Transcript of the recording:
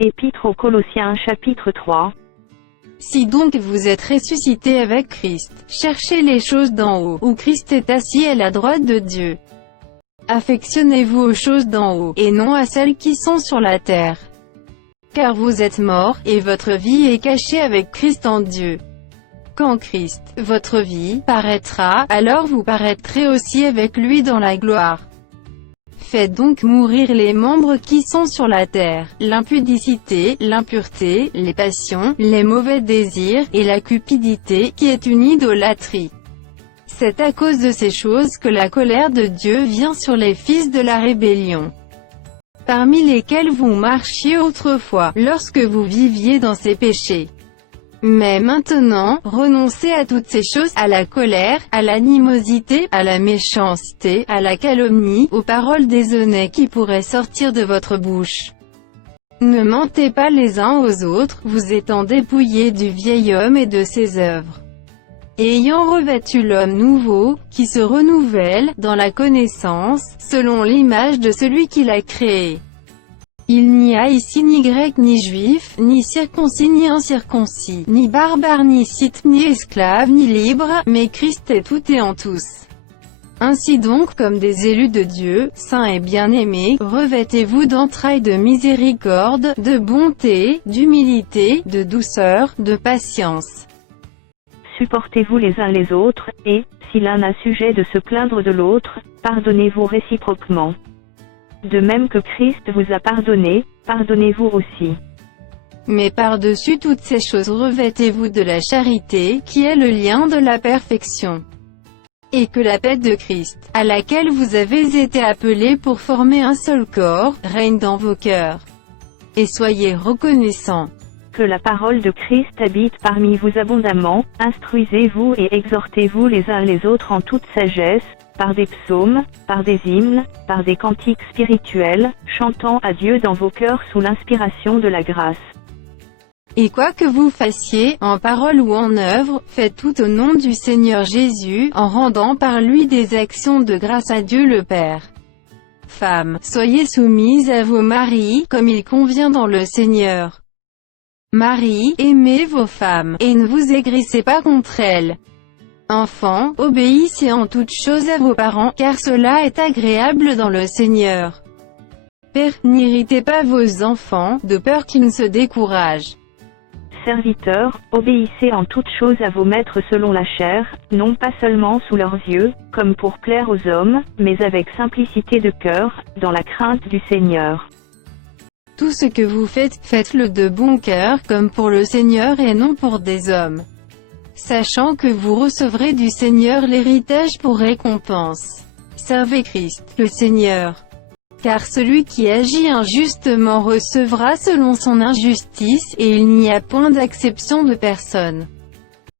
Épître aux Colossiens chapitre 3. Si donc vous êtes ressuscités avec Christ, cherchez les choses d'en haut, où Christ est assis à la droite de Dieu. Affectionnez-vous aux choses d'en haut, et non à celles qui sont sur la terre. Car vous êtes morts, et votre vie est cachée avec Christ en Dieu. Quand Christ, votre vie, paraîtra, alors vous paraîtrez aussi avec lui dans la gloire. Faites donc mourir les membres qui sont sur la terre, l'impudicité, l'impureté, les passions, les mauvais désirs, et la cupidité, qui est une idolâtrie. C'est à cause de ces choses que la colère de Dieu vient sur les fils de la rébellion, parmi lesquels vous marchiez autrefois, lorsque vous viviez dans ces péchés. Mais maintenant, renoncez à toutes ces choses, à la colère, à l'animosité, à la méchanceté, à la calomnie, aux paroles déshonnêtes qui pourraient sortir de votre bouche. Ne mentez pas les uns aux autres, vous étant dépouillés du vieil homme et de ses œuvres, et ayant revêtu l'homme nouveau, qui se renouvelle, dans la connaissance, selon l'image de celui qui l'a créé. Il n'y a ici ni grec ni juif, ni circoncis ni incirconcis, ni barbare ni scythe ni esclave ni libre, mais Christ est tout et en tous. Ainsi donc, comme des élus de Dieu, saints et bien-aimés, revêtez-vous d'entrailles de miséricorde, de bonté, d'humilité, de douceur, de patience. Supportez-vous les uns les autres, et, si l'un a sujet de se plaindre de l'autre, pardonnez-vous réciproquement. De même que Christ vous a pardonné, pardonnez-vous aussi. Mais par-dessus toutes ces choses revêtez-vous de la charité, qui est le lien de la perfection. Et que la paix de Christ, à laquelle vous avez été appelés pour former un seul corps, règne dans vos cœurs. Et soyez reconnaissants. Que la parole de Christ habite parmi vous abondamment, instruisez-vous et exhortez-vous les uns les autres en toute sagesse, par des psaumes, par des hymnes, par des cantiques spirituels, chantant à Dieu dans vos cœurs sous l'inspiration de la grâce. Et quoi que vous fassiez, en parole ou en œuvre, faites tout au nom du Seigneur Jésus, en rendant par lui des actions de grâce à Dieu le Père. Femmes, soyez soumises à vos maris, comme il convient dans le Seigneur. Maris, aimez vos femmes, et ne vous aigrissez pas contre elles. Enfants, obéissez en toutes choses à vos parents, car cela est agréable dans le Seigneur. Pères, n'irritez pas vos enfants, de peur qu'ils ne se découragent. Serviteurs, obéissez en toutes choses à vos maîtres selon la chair, non pas seulement sous leurs yeux, comme pour plaire aux hommes, mais avec simplicité de cœur, dans la crainte du Seigneur. Tout ce que vous faites, faites-le de bon cœur, comme pour le Seigneur et non pour des hommes, sachant que vous recevrez du Seigneur l'héritage pour récompense. Servez Christ, le Seigneur. Car celui qui agit injustement recevra selon son injustice, et il n'y a point d'acception de personne.